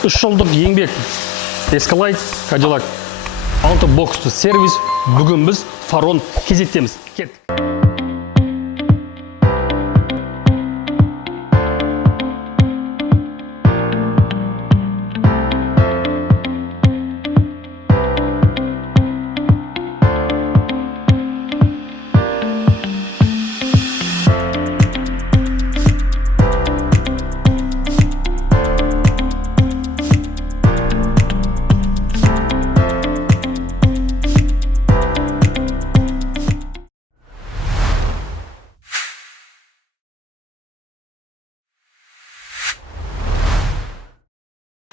3 жылдық еңбек Escalade Cadillac 6 боксты сервис. Бүгін біз Фарон кезектеміз. Кеттік.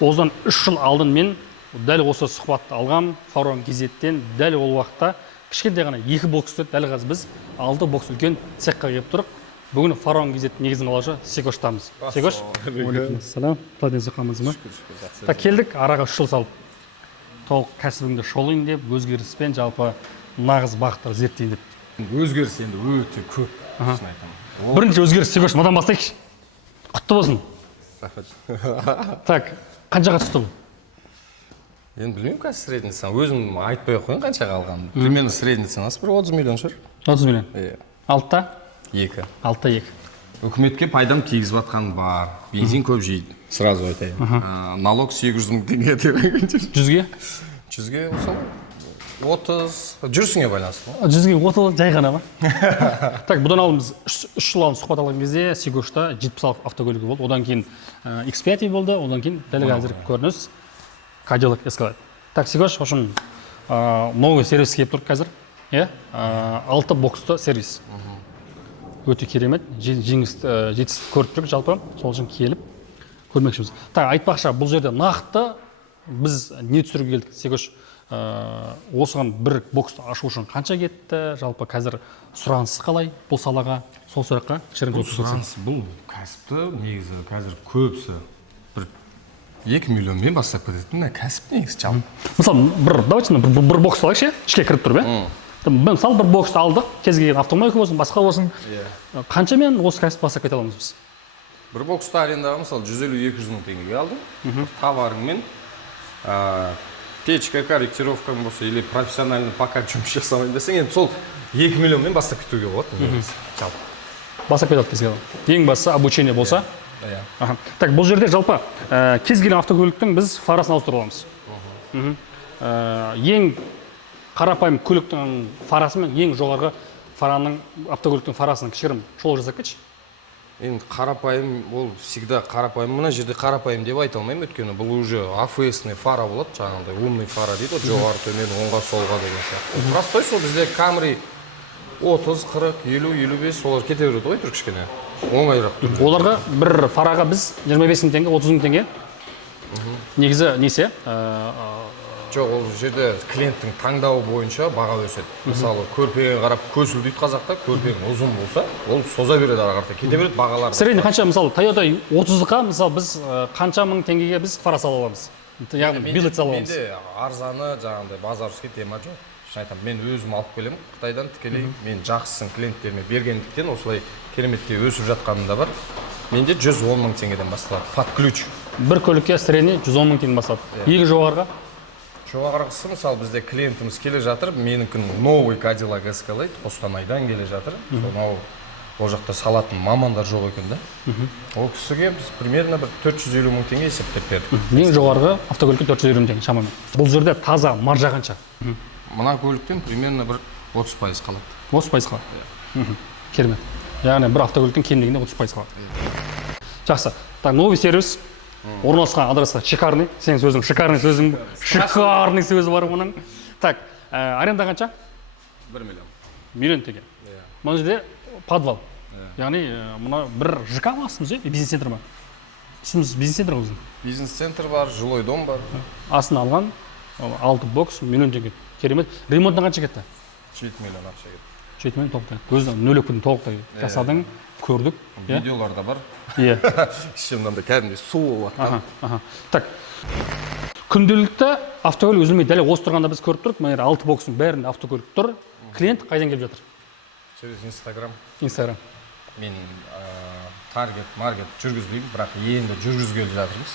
Осыдан 3 жыл алдын мен дәл осы сұхбатты алғам Фарон кезеттен. Дәл ол уақытта кішкентай ғана 2 боксты дәл қазір біз 6 бокс үлкен цехқа келіп тұрып, бүгін Фарон кезет негізін қалаушы Сегоштамыз. Сегош? Алейкумассалам. Тадыңызды қалмаңыз ма? Так, келдік, араға 3 жыл салып. Толық кәсібіңді шолайын деп, өзгеріспен жалпы нағыз бағыттар зерттейін деп. Өзгеріс енді өте көп. Бірінші өзгеріс Сегош, мадан бастайықшы. Құтты болсын. Так, қаншаға түсті бұл? Енді білмеймін қазір средний цена. Өзім айтпай қойын қаншаға алғанымды. Примерно средний ценасы бір 30 миллион шығар. 30 миллион? Алтта? 2. Алтта 2. Үкіметке пайдам тигізіп атқан бар. Бензин көп жейді. Сразу айтайын. Налог 800 мың теңге деп. 100-ге? 100-ге осы 30. Жүрісіңе байланысты. 100-ге 30 жай ғана ба? Так, бұдан алдын біз 3 жыл алдын сұхбат алған кезде Сегошта 70 автокөлігі болды. Одан кейін X5 болды, одан кейін дәл қазір көрініс Cadillac Escalade. Так, Сегош, үшін новый сервис келіп тұр қазір. 6 боксты сервис. Өте керемет, жетістік көріп тұрық жалпы, сол үшін келіп көрмекшіміз. Так, айтпақша, бұл жерде нақты біз не түсіруге келдік, Сегош? Осыған бір боксты ашу үшін қанша кетті, жалпы қазір сұранысы қалай бұл салаға, сол сұраққа кішірін сұраныс бұл кәсіпті негізі қазір көбісі бір 2 миллионмен бастап кететін кәсіп негізі жалпы. Мысалы, давайте бір бокс алайықшы, ішке кіріп тұр бе? Мысалы, бір боксты алдық, кез келген автомойка болсын, басқа болсын. Қаншамен осы кәсіп бастап кете аламыз біз? Бір боксты арендаға мысалы 150-200 мың теңгеге алдым. Товарыңмен печка, корректировкаң болса, или профессиональный покат жұмыс жасамайын десең, енді сол 2 миллионмен бастап кетуге болады. Бастап кетеді бізге. Ең бастысы обучение болса. Так, бұл жерде жалпы кез келген автокөліктің біз фарасын ауыстыра аламыз. Ең қарапайым көліктің фарасы мен ең жоғарғы фараның автокөліктің фарасының кішігірім шолу жасап кетші. Енді қарапайым, ол всегда қарапайым. Мына жерде қарапайым деп айта алмаймын, өйткені бұл уже AFS-ный фара болады, жаңағындай умный фара дейді, жоғары төмен, оңға солға деген сияқты. Простой сол бізде Camry 30, 40, 50, 55 солар кете береді ғой, тұр кішкене. Оңайырақ тұр. Оларға бір фараға біз 25 мың теңге, 30 мың теңге. Негізі несе? Жоқ, ол жерде клиенттің таңдауы бойынша баға өседі. Мысалы, көрпеге қарап көсілдейді қазақта, көрпең ұзын болса, ол соза береді ара қарата. Кете береді бағалар. Средний қанша, мысалы, Toyota 30-ға, мысалы, біз қанша мың теңгеге біз фара сала аламыз? Яғни билет сала аламыз. Менде арзаны, жаңағындай базарский тема жоқ. Шын айтамын, мен өзім алып келемін Қытайдан тікелей. Мен жақсысын клиенттеріме бергендіктен осылай кереметте өсіп жатқанында бар. Менде 110 мың теңгеден басталады. Под ключ. Бір көлікке средний 110 мың теңге басталады. Ең жоғарғы? Жоғарғысы, мысалы, бізде клиентіміз келе жатыр, менікін новый Cadillac Escalade, Қостанайдан келе жатыр. Ол жақта салатын мамандар жоқ екен да. Ол кісіге біз примерно бір 450 мың теңге есептеп бердік. Ең жоғарғы автокөлікке 450 мың теңге шамамен. Бұл жерде таза маржа қанша? Мына көліктен примерно бір 30% қалады. 30% қалады? Керемет. Яғни бір автокөліктен кем дегенде 30% қалады. Жақсы. Так, новый сервис. Орналасқан адресқа шикарный. Сенің сөзің шикарный сөзің. Шикарный сөзі бар оның. Так, аренда қанша? 1 миллион. Миллион теңге. Мұны жерде подвал. Яғни мұна бір ЖК ма астымыз, бизнес-центр ма? Астымыз бизнес-центр өзің? Бизнес-центр бар, жилой дом бар. Астын алған 6 бокс, миллион теңге. Керемет. Ремонттан қанша кетті? 7 миллион ақша кетті. 7 миллион толықтай. Өзің нөлөкпен толықтай жасадың, көрдік. Видеоларда бар. Иә. Ішімден кәдімгідей су болады. Так. Күнделікті автокөлік үзілмей дәл осы тұрғанда біз көріп тұрық. Мына 6 бокстың бәрінде автокөлік тұр. Клиент қайдан келіп жатыр? Через Instagram. Instagram. Мен таргет, маркет жүргізбеймін, бірақ енді жүргізгелі жатырмыз.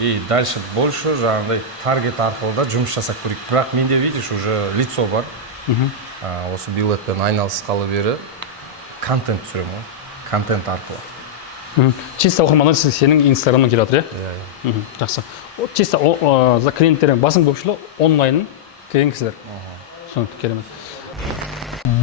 И дальше больше жаңағыдай таргет арқылы да жұмыс жасап көрейік. Бірақ менде видишь уже лицо бар. Осы билетпен айналысқалы бері контент түсіремін ғой. Контент арқылы. Чисто оқырмандар сенің инстаграмнан келіп жатыр, иә? Жақсы. Чисто клиенттердің басым көпшілігі онлайн келген кісілер. Сондықтан керемет.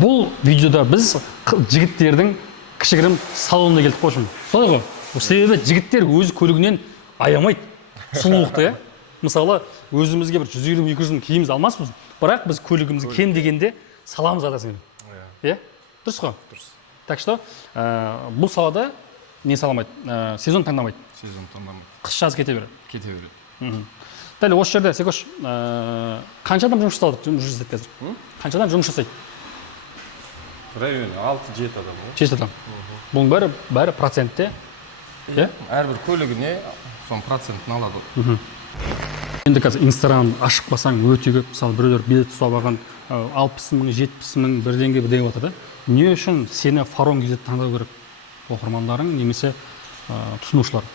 Бұл видеода біз жігіттердің кішігірім салонына келдік қой. Солай ғой. Себебі жігіттер өз көлігінен аямайды сұлулықты, иә? Мысалы, өзімізге бір 150-200 киіміз алмаспыз, бірақ біз көлігімізді кем дегенде саламыз атасың. Иә? Дұрыс қой? Дұрыс. Так что, бұл салада не саламайды? Сезон таңдамайды. Сезон таңдамайды. Қыс жаз кете береді. Кете береді. Дәл осы жерде, Секош, қанша адам жұмыс жасайды қазір? Қанша адам жұмыс жасайды? В районе 6-7 адам. 7 адам. Бұның бәрі процентте. Әрбір көлігіне сон процентін алады. Енді қазір инстаграм ашып басаң өте көп. Мысалы, біреулер билет ұстап алған 60 мың, 70 мың бірдеңе жатыр да. Не үшін сені Фарон KZ таңдау керек? Оқырмандарың немесе тұтынушылар?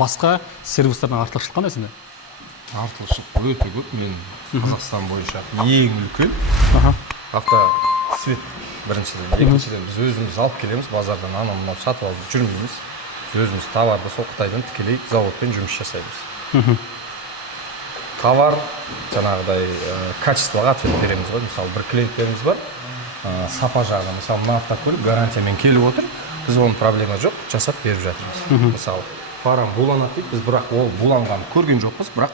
Басқа сервистердің артықшылығы қандай сенде? Артықшылық өте көп. Мен Қазақстан бойынша ең үлкен автосвет біріншіден. Екіншіден біз өзіміз алып келеміз базардан, анау сатып алып жүрмейміз. Біз өзіміз товарды сол Қытайдан тікелей заводпен жұмыс жасаймыз. Товар жаңағыдай качествоға ответ береміз ғой. Мысалы, бір клиенттеріміз бар, сапа жағынан, мысалы, мына автокөлік гарантиямен келіп отыр, біз оның проблема жоқ, жасап беріп жатырмыз. Мысалы, фарам буланады дейді, біз бірақ ол буланғанын көрген жоқпыз, бірақ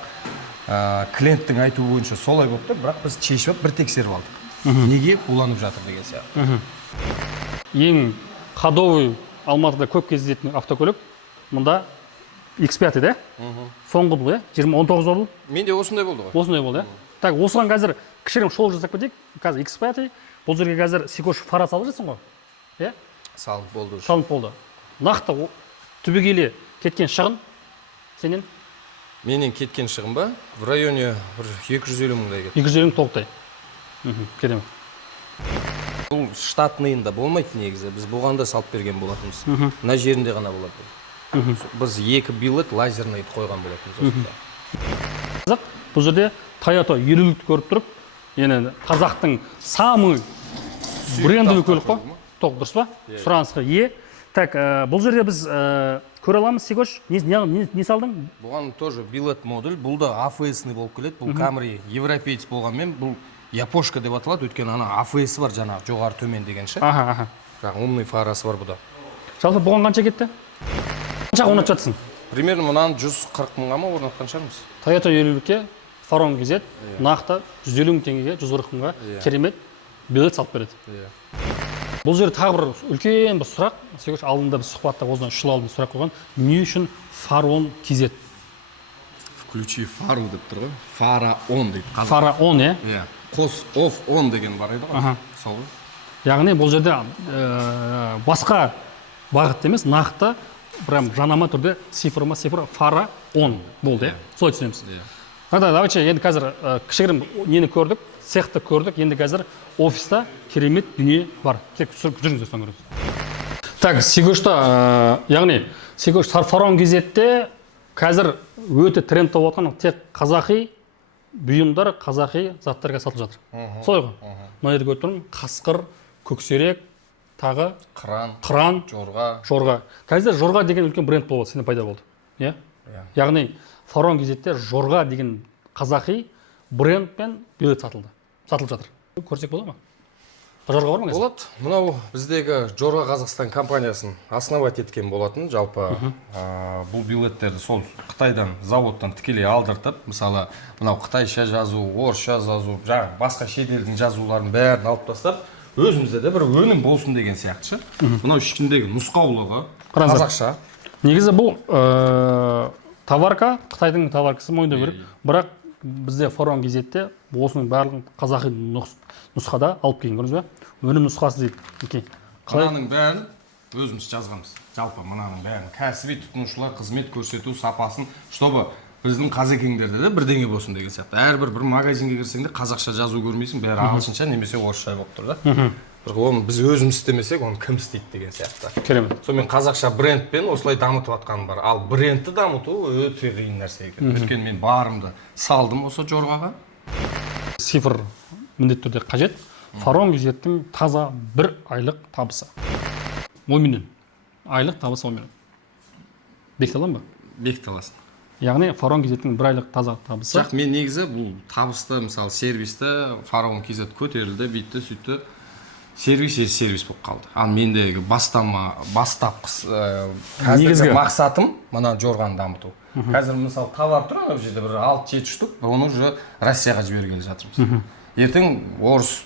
клиенттің айтуы бойынша солай болып тұр, бірақ біз шешіп бір тексеріп алдық. Неге буланып жатыр деген сияқты. Ең ходовый Алматыда көп кездесетін автокөлік мұнда X5 да? Соңғы бұл, 2019 бұл? Менде осындай болды ғой. Осындай болды, Так, осыған қазір кішігірім шоу жасап кетейік. Қазір X5, бұл жерге қазір Секош фара салып жатсың ғой? Салып болды. Салып болды. Нақты түбегейлі кеткен шығын сенен? Менен кеткен шығын ба? В районе 250 мыңдай кетті. 250 мың толықтай. Керемет. Бұл штатныйында болмайды негізі. Біз болғанда салып берген болатынбыз. Мына жерінде ғана болады. Біз 2 билет лазерный қойған болатынбыз. Қазақ, бұл жерде Toyota 50-лікті көріп тұрып, енді қазақтың самый брендовый көлік қой. Тоқ, дұрыс па? Сұранысқа ие. Так, бұл жерде біз көре аламыз, Секош, не салдың? Бұған тоже билет модуль. Бұл да AFS-ный болып келеді. Бұл Camry европеец болғанмен, бұл Япошка деп аталады, өйткені ана AFS бар жаңағы жоғары төмен дегенше. Бірақ умный фарасы бар бұда. Жалпы бұған қанша кетті? Қанша орнатып жатсың? Примерно мұнан 140 мыңға ма орнатқан шығармыз? Toyota 50-ке Фарон KZ нақты 150 мың теңгеге 140 мыңға керемет билет салып береді. Бұл жерде тағы бір үлкен бір сұрақ. Секош, алдында біз сұхбатта осыдан 3 жыл алдында сұрақ қойған. Не үшін Фарон KZ? Включи фару деп тұр ғой. Фараон дейді. Фараон, Қос оф он деген бар еді ғой. Сол ғой. Яғни бұл жерде басқа бағыт емес, нақты прям жанама түрде цифр Фараон болды, солай түсінеміз. Давайте енді қазір кішігірім нені көрдік, цехты көрдік, енді қазір офиста керемет дүние бар. Келіп жүріңіздер соң көріңіз. Так, Секошта, яғни Секош Фарон KZ-те қазір өте тренд болып отқан тек қазақи бұйымдар, қазақи заттарға сатылып жатыр. Солай ғой. Мына жерде көріп тұрмын, қасқыр, көксерек, тағы қыран, жорға. Қазір жорға деген үлкен бренд болды, сенде пайда болды. Яғни Фарон KZ-те жорға деген қазақи брендпен билет сатылып жатыр. Көрсек болады ма? Жорға бар ма? Болады. Мынау біздегі Жорға Қазақстан компаниясын основать еткен болатын. Жалпы бұл билеттерді сол Қытайдан заводтан тікелей алдыртып, мысалы, мынау қытайша жазу, орысша жазу, басқа шет елдің жазуларын бәрін алып тастап, өзімізде де бір өнім болсын деген сияқты. Мынау ішіндегі нұсқаулығы қазақша. Негізі бұл товарка, Қытайдың товаркасы мойындау керек, бірақ бізде Фарон KZ-те осының барлығын қазақи нұсқада алып келген, көрдіңіз бе? Өнім нұсқасы дейді. Мынаның бәрін өзіміз жазғанбыз. Жалпы мынаның бәрін кәсіби тұтынушылар қызмет көрсету сапасын, чтобы біздің қазекеңдерде де бірдеңе болсын деген сияқты. Әрбір бір магазинге кірсең де қазақша жазу көрмейсің, бәрі ағылшынша немесе орысша болып тұр да. бірақ оны біз өзіміз істемесек оны кім істейді деген сияқты. Керемет. Сонымен қазақша брендпен осылай дамытып жатқаным бар. Ал брендті дамыту өте қиын нәрсе екен. Өйткені мен барымды салдым осы жорғаға. Цифр міндетті түрде қажет. Фарон Кизеттің таза 1 айлық табысы 10 миллион. Айлық табысы 10 миллион. Бекіте аламын ба? Бекіте аласың. Яғни Фарон Кизеттің 1 айлық таза табысы. Жоқ, мен негізі бұл табысты, мысалы, сервисті Фарон Кизет көтерілді, бүйтті, сөйтті. Сервис болып қалды. Ал мендегі қазіргі мақсатым мына жорғаны дамыту. Қазір мысалы товар тұр ана жерде бір 6-7 штук, оны уже Россияға жібергелі жатырмыз. Ертең орыс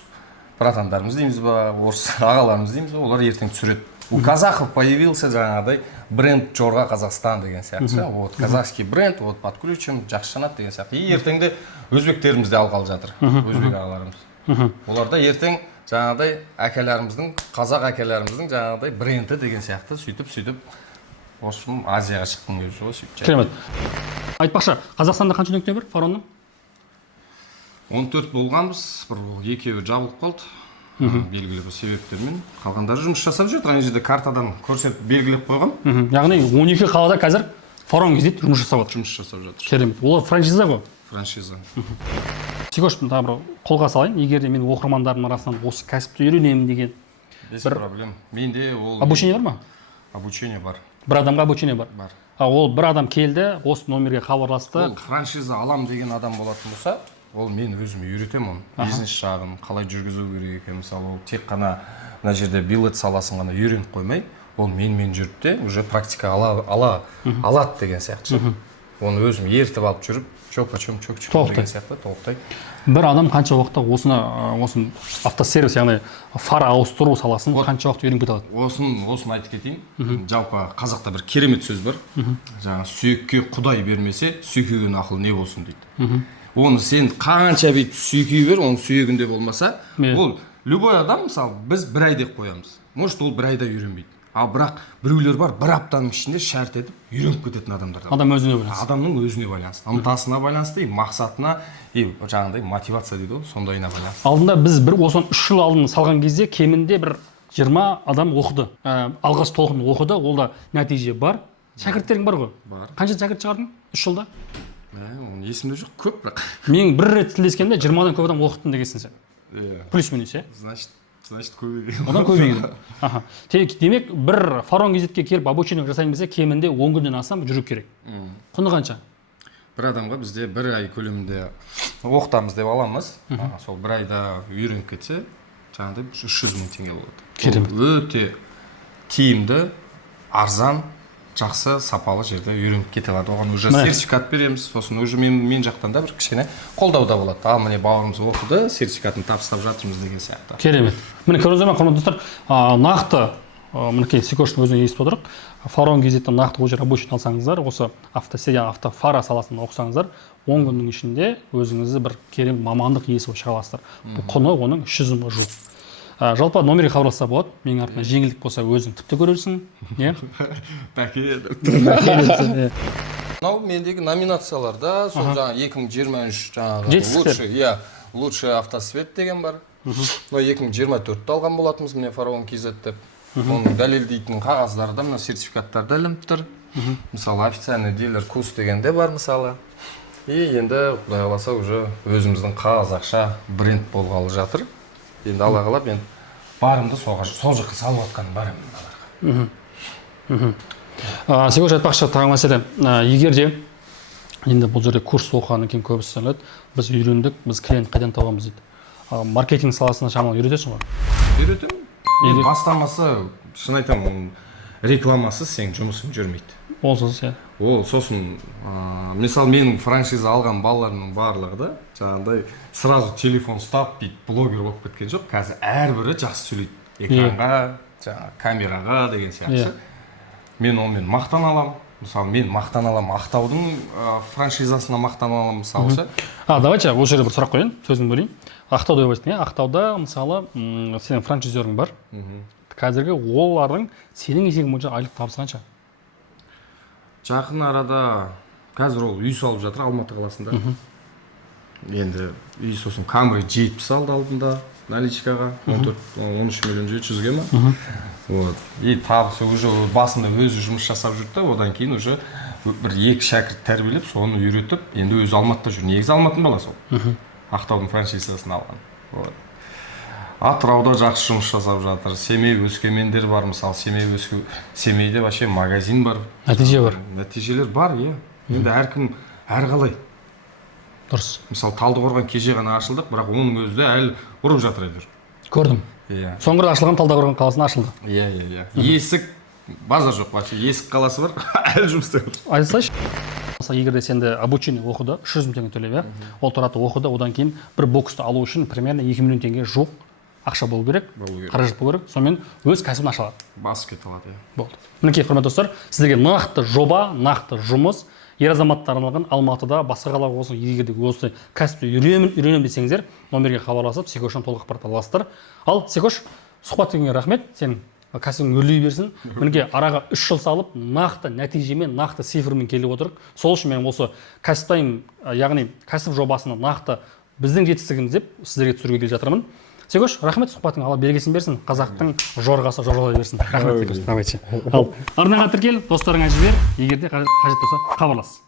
братандарымыз дейміз ба, орыс ағаларымыз дейміз ба, олар ертең түсіреді. У казахов появился жаңағыдай бренд жорға Қазақстан деген сияқты. Вот казахский бренд, вот подключим, жақсы жанады деген сияқты. И ертеңде өзбектеріміз де алғалы жатыр. Өзбек ағаларымыз. Олар да ертең жаңағыдай әкелеріміздің, қазақ әкелеріміздің жаңағыдай бренді деген сияқты сөйтіп Осым Азияға шыққым келіп жүр ғой сөйтіп. Керемет. Айтпақшы, Қазақстанда қанша нүкте бар Фаронның? 14 болғанбыз, бір екеуі жабылып қалды. Белгілі бір себептермен. Қалғандары жұмыс жасап жүр. Ана жерде картадан көрсетіп белгілеп қойғам. Яғни 12 қалада қазір Фарон Кизет жұмыс жасап жатыр. Жұмыс жасап жатыр. Керемет. Олар франшиза ғой? Франшиза. Сикош, тағы бір қолға салайын. Егер де мен оқырмандарымның арасынан осы кәсіпті үйренемін деген без проблем. Менде ол обучение бар ма? Обучение бар. Бір адамға обучение бар. Бар. Ол бір адам келді, осы номерге хабарласты. Ол франшиза алам деген адам болатын болса, ол мен өзім үйретемін оны. Бизнес жағын қалай жүргізу керек екен, мысалы, ол тек қана мына жерде билет саласын ғана үйреніп қоймай, ол мен жүріп те уже практика алады деген сияқты. Оны өзім ертіп алып жүріп, чөп-чөп деген сияқты толықтай. Бір адам қанша уақытта осы автосервис, яғни фара ауыстыру саласын қанша уақыт үйреніп кете алады? Осын айтып кетейін. Жалпы қазақта бір керемет сөз бар. Жаңа сүйекке Құдай бермесе, сүйкеген ақыл не болсын дейді. Оны сен қанша бүйтіп сүйкей бер, оның сүйегінде болмаса, ол любой адам, мысалы, біз 1 ай деп қоямыз. Может, ол 1 айда үйренбейді. Ал бірақ біреулер бар, 1 аптаның ішінде шарт етіп үйреніп кететін адамдар. Адам өзіне байланысты. Адамның өзіне байланысты, ынтасына байланысты, мақсатына, жаңағыдай мотивация дейді ғой, сондайына байланысты. Алдында біз осыдан 3 жыл алдын салған кезде кемінде бір 20 адам оқыды. Алғаш толқын оқыды, ол да нәтиже бар. Шәкірттерің бар ғой? Бар. Қанша шәкірт шығардың 3 жылда? Оның есімде жоқ, көп бірақ. Мен бір рет тілдескенде 20-дан көп адам оқыттым дегенсің сен. Плюс-минус, Значит, көбейген. Одан көбейген. Демек, бір Фарон Кизетке келіп обучение жасайын десе, кемінде 10 күннен астам жүру керек. Құны қанша? Бір адамға бізде 1 ай көлемінде оқытамыз деп аламыз. Сол 1 айда үйреніп кетсе, жаңағыдай 300 мың теңге болады. Керемет. Өте тиімді, арзан, жақсы, сапалы жерде үйреніп кете алады. Оған уже сертификат береміз. Сосын уже мен жақтан да бір кішкене қолдау да болады. Ал міне бауырымыз оқыды, сертификатын табыстап жатырмыз деген сияқты. Керемет. Міне көрдіңіздер ме, құрметті достар, нақты мінекей Сикоштың өзіне естіп отырық. Фарон Кизеттен нақты ол жер обучение алсаңыздар, осы автофара саласын оқысаңыздар, 10 күннің ішінде өзіңізді бір керемет мамандық иесі болып шыға аласыздар. Бұл құны оның 300 мың жуық. Жалпы номерге хабарласса болады. Менің артымда жеңілдік болса өзің тіпті көрерсің. Мынау мендегі номинацияларда сол жаңағы 2023 жаңағы лучший автосвет деген бар. Мынау 2024-те алған болатынбыз, міне Фарон Кизет деп. Оның дәлелдейтін қағаздары да мына сертификаттар ілініп тұр. Мысалы, официальный дилер курс деген де бар мысалы. И енді құдай қаласа уже өзіміздің қазақша бренд болғалы жатыр. Енді Алла қалап, мен барымды сол жаққа салып жатқаным бар емен. Сикош, айтпақшы тағы мәселе, егер де енді бұл жерде курс оқығаннан кейін көбісі сөйледі, біз үйрендік, біз клиент қайдан табамыз дейді. Маркетинг саласына шамалы үйретесің ғой? Үйретемін. Бастамасы, шын айтамын, рекламасыз сен жұмысың жүрмейді. Сосын, мысалы, менің франшиза алған балаларымның барлығы да, жаңағыдай сразу телефон ұстап, блогер болып кеткен жоқ. Қазір әрбірі жақсы сөйлейді. Экранға, камераға деген сияқты. Мен онымен мақтан алам. Мысалы, мен мақтан алам, Ақтаудың франшизасына мақтан алам, мысалы. Давайте, ол жерде бір сұрақ қойын, сөзін бөлейін. Ақтауда өйстің, Ақтауда, мысалы, сенің франшизерің бар. Қазіргі олардың сенің есегің бойынша айлық табысы қанша? Жақын арада қазір ол үй салып жатыр Алматы қаласында. Енді үй сосын Камри 70 алды алдында. наличкаға 13 миллион 700-ге ма. Вот. И табысы уже басында өзі жұмыс жасап жүрді, одан кейін уже бір 2 шәкірт тәрбиелеп, соны үйретіп, енді өзі Алматыда жүр. Негізі Алматының баласы ол. Ақтаудың франшизасын алған. Вот. Атырауда жақсы жұмыс жасап жатыр. Семей, Өскемендер бар, мысалы Семейде вообще магазин бар. Нәтиже бар. Нәтижелер бар, иә. Енді әркім әрқалай. Дұрыс. Мысалы Талдықорған кеше ғана ашылдық, бірақ оның өзі де әлі ұрып жатыр әйтеуір. Көрдім. Иә. Соңғы ашылған Талдықорған қаласында ашылды. Иә. Есік базар жоқ, вообще есік қаласы бар, әлі жұмыс істеп жатыр. Айта салайыншы. Мысалы, егер де сенде обучение оқыды, 300 мың теңге төлеп, ол тұрады оқыды, одан кейін бір боксты алу үшін примерно 2 миллион теңге жоқ ақша болу керек, қаражат болу керек, сонымен өз кәсібін аша алады. Басып кете алады, иә. Болды. Мінекей, құрметті достар, сіздерге нақты жоба, нақты жұмыс, ер азаматтар арналған Алматыда, басқа қала болсын, егер де осы кәсіпті үйренемін десеңіздер, номерге хабарласып, Секоштан толық ақпарат аласыздар. Ал Секош, сұхбат бергенге рахмет, сенің кәсібің өрлей берсін. Мінекей, араға 3 жыл салып, нақты нәтижемен, нақты цифрмен келіп отырық. Сол үшін мен осы кәсіптайым, яғни кәсіп жобасына нақты біздің жетістігіміз деп сіздерге түсіруге келіп жатырмын. Секош, рахмет, сұхбатың Алла берекесін берсін, қазақтың жорғасы жорғалай берсін. Рахмет, Секош. Давайте. Ал арнаға тіркел, достарыңа жібер, егер де қажет болса хабарлас.